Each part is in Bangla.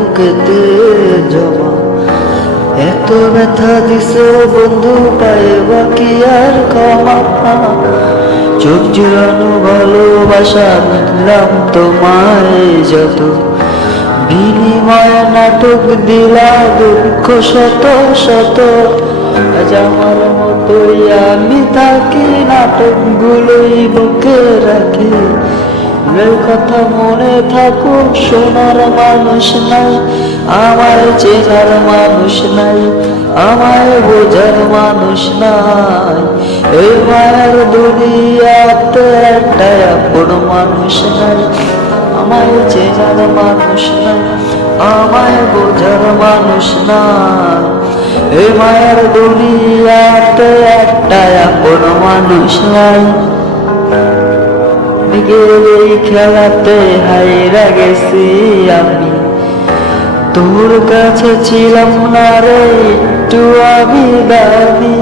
বুকেতে জমা। এত ব্যথা দিছে বন্ধু পায়ে বাকি আর ক্ষমা। চোখ জুড়ানো ভালোবাসা দিলাম তোমায় যত, বিনিময়ে নাটক দিলা দুঃখ শত শত। আজ আমার মতোই আমি থাকি, নাটকগুলোই বুকে রাখি। এই কথা মনে থাকুক, শোনার মানুষ নাই, আমায় চেনার মানুষ নাই, আমায় বোঝার মানুষ নাই। এই মায়ের দুনিয়াতে একটাই আপন মানুষ নাই, আমায় চেনার মানুষ নাই, আমায় বোঝার মানুষ নাই। এই মায়ের দুনিয়াতে একটাই আপন মানুষ নাই। বিকেল এই খেলাতে হাইরা গেছি আমি, তোর কাছে ছিলাম না রে একটু আমি দামি।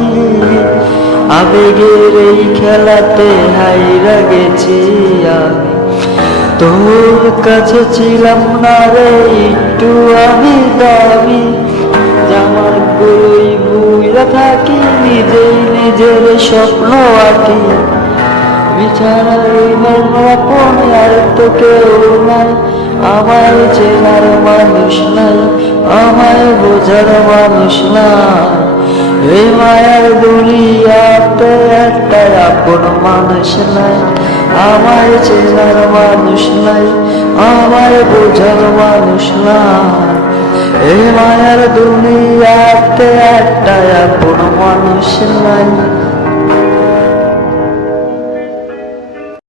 আবেগের এই খেলাতে হাইরা গেছি আমি, তোর কাছে ছিলাম না রে একটু আমি দামি। জামার গুলোই বুইরা থাকি, নিজেই নিজের স্বপ্ন আঁকি। বিছানায় আপন আর তো কেউ নাই, আমায় চেনার মানুষ নাই, আমায় বোঝার মানুষ নাই। এই মায়ার দুনিয়াতে একটাই আপন মানুষ নাই, আমায় চেনার মানুষ নাই, আমায় বোঝার মানুষ নাই। এই মায়ার দুনিয়াতে একটাই আপন মানুষ নাই।